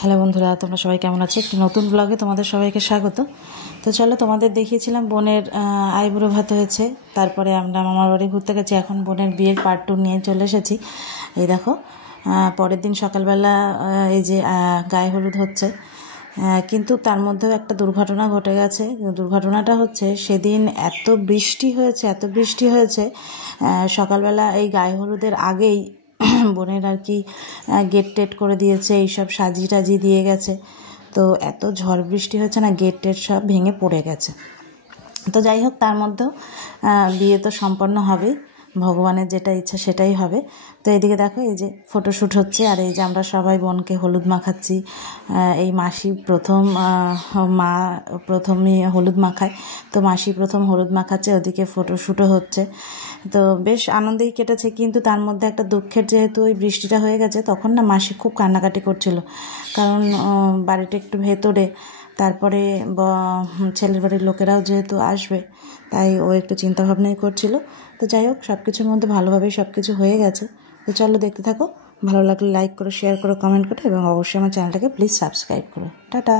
Hello বন্ধুরা, তোমরা সবাই কেমন আছো? একটি নতুন ব্লগে তোমাদের সবাইকে স্বাগত। তো চলো, তোমাদের দেখিয়েছিলাম বোনের আইবুড়ো ভাত হয়েছে, তারপরে আমরা মামার বাড়ি ঘুরতে গেছি। এখন বোনের বিয়ের পার্ট 2 নিয়ে চলে এসেছি। এই দেখো, পরের দিন সকালবেলা এই যে গায়ে হলুদ হচ্ছে, কিন্তু তার মধ্যেও একটা দুর্ঘটনা ঘটে গেছে। দুর্ঘটনাটা হচ্ছে সেদিন এত বৃষ্টি হয়েছে সকালবেলা এই গায়ে হলুদের আগেই বোনের আর কি গেট টেট করে দিয়েছে, এইসব সাজিয়ে টাজিয়ে দিয়ে গেছে। তো এত ঝড় বৃষ্টি হয়েছে না, গেট টেট সব ভেঙে পড়ে গেছে। তো যাই হোক, তার মধ্যেও বিয়ে তো সম্পন্ন হবেই, ভগবানের যেটা ইচ্ছা সেটাই হবে। তো এইদিকে দেখো, এই যে ফটোশ্যুট হচ্ছে, আর এই যে আমরা সবাই বোনকে হলুদ মাখাচ্ছি। এই মাসি প্রথম, মা প্রথমে হলুদ মাখায়, তো মাসি প্রথম হলুদ মাখাচ্ছে, ওদিকে ফটোশ্যুটও হচ্ছে। তো বেশ আনন্দেই কেটেছে, কিন্তু তার মধ্যে একটা দুঃখের, যেহেতু ওই বৃষ্টিটা হয়ে গেছে, তখন না মাসি খুব কান্নাকাটি করছিল, কারণ বাড়িটা একটু ভেতরে, তারপরে ছেলের বাড়ির লোকেরাও যেহেতু আসবে, তাই ও একটু চিন্তাভাবনাই করছিল। তো যাই হোক, সব কিছুর মধ্যে ভালোভাবেই সব কিছু হয়ে গেছে। তো চলো দেখতে থাকো, ভালো লাগলে লাইক করো, শেয়ার করো, কমেন্ট করো, এবং অবশ্যই আমার চ্যানেলটাকে প্লিজ সাবস্ক্রাইব করো। টাটা।